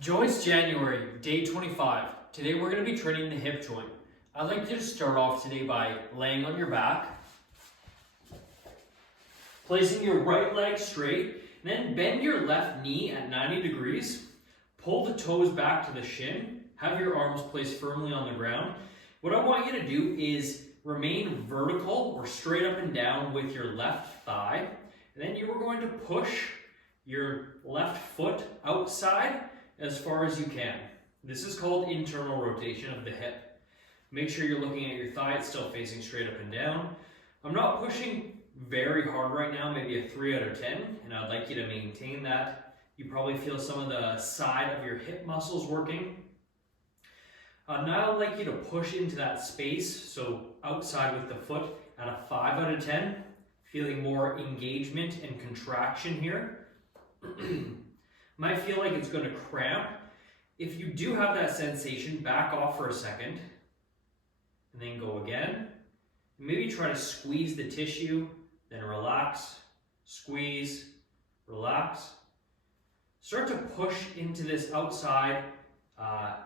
Joe, it's January, day 25. Today we're going to be training the hip joint. I'd like you to start off today by laying on your back, placing your right leg straight, and then bend your left knee at 90 degrees. Pull the toes back to the shin. Have your arms placed firmly on the ground. What I want you to do is remain vertical or straight up and down with your left thigh. And then you are going to push your left foot outside as far as you can. This is called internal rotation of the hip. Make sure you're looking at your thigh, it's still facing straight up and down. I'm not pushing very hard right now, maybe a 3 out of 10, and I'd like you to maintain that. You probably feel some of the side of your hip muscles working. Now I'd like you to push into that space, so outside with the foot at a 5 out of 10, feeling more engagement and contraction here. Might feel like it's going to cramp. If you do have that sensation, back off for a second and then go again. Maybe try to squeeze the tissue, then relax, squeeze, relax. Start to push into this outside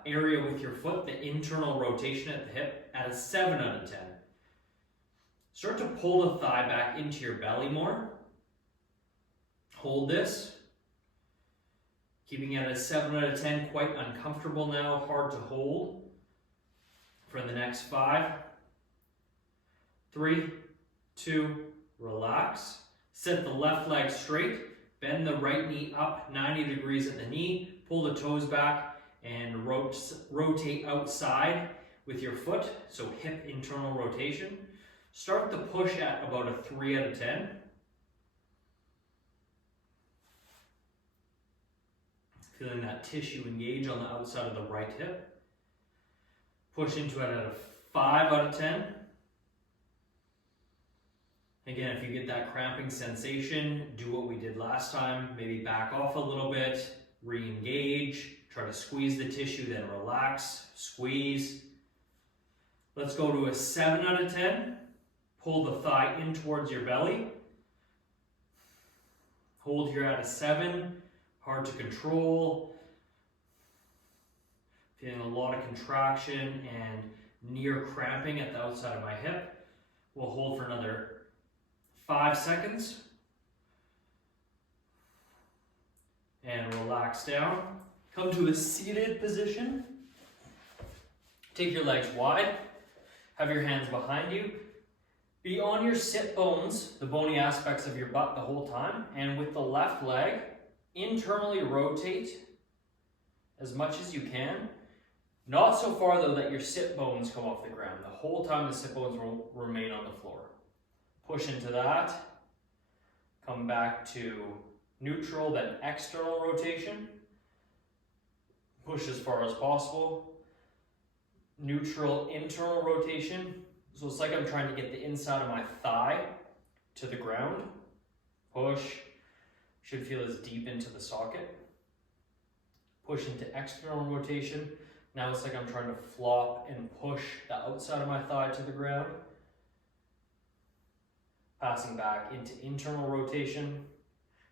area with your foot, the internal rotation at the hip, at a 7 out of 10. Start to pull the thigh back into your belly more. Hold this. Keeping it at a 7 out of 10, quite uncomfortable now, hard to hold. For the next 5, 3, 2, relax. Set the left leg straight, bend the right knee up 90 degrees at the knee, pull the toes back, and rotate outside with your foot, so hip internal rotation. Start the push at about a 3 out of 10. Feeling that tissue engage on the outside of the right hip. Push into it at a 5 out of 10. Again, if you get that cramping sensation, do what we did last time. Maybe back off a little bit, re-engage, try to squeeze the tissue, then relax, squeeze. Let's go to a 7 out of 10. Pull the thigh in towards your belly. Hold here at a 7. Hard to control. Feeling a lot of contraction and near cramping at the outside of my hip. We'll hold for another 5 seconds. And relax down. Come to a seated position. Take your legs wide. Have your hands behind you. Be on your sit bones, the bony aspects of your butt the whole time. And with the left leg, internally rotate as much as you can. Not so far though that your sit bones come off the ground. The whole time the sit bones will remain on the floor. Push into that. Come back to neutral, then external rotation. Push as far as possible. Neutral, internal rotation. So it's like I'm trying to get the inside of my thigh to the ground. Push. Should feel as deep into the socket. Push into external rotation. Now it's like I'm trying to flop and push the outside of my thigh to the ground. Passing back into internal rotation.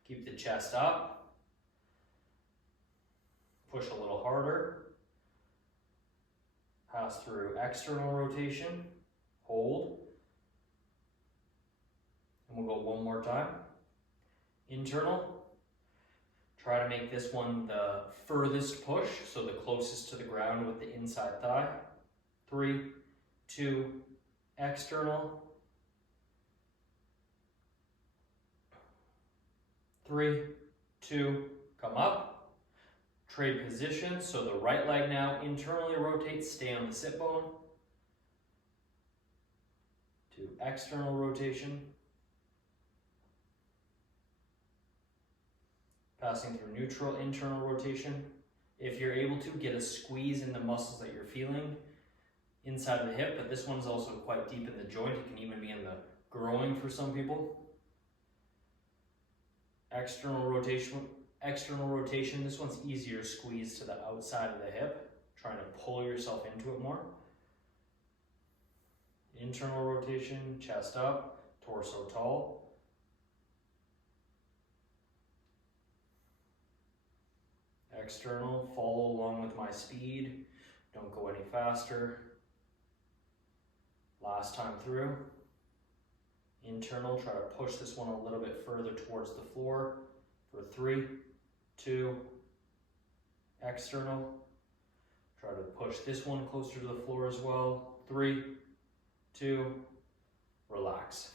Keep the chest up. Push a little harder. Pass through external rotation. Hold. And we'll go one more time. Internal. Try to make this one the furthest push, so the closest to the ground with the inside thigh. 3, 2, external. 3, 2, come up. Trade position, so the right leg now internally rotates, stay on the sit bone. To external rotation. Passing through neutral, internal rotation. If you're able to, get a squeeze in the muscles that you're feeling inside of the hip, but this one's also quite deep in the joint. It can even be in the groin for some people. External rotation. This one's easier to squeeze to the outside of the hip, trying to pull yourself into it more. Internal rotation, chest up, torso tall. External, follow along with my speed. Don't go any faster. Last time through. Internal, try to push this one a little bit further towards the floor for 3, 2, external. Try to push this one closer to the floor as well. 3, 2, relax.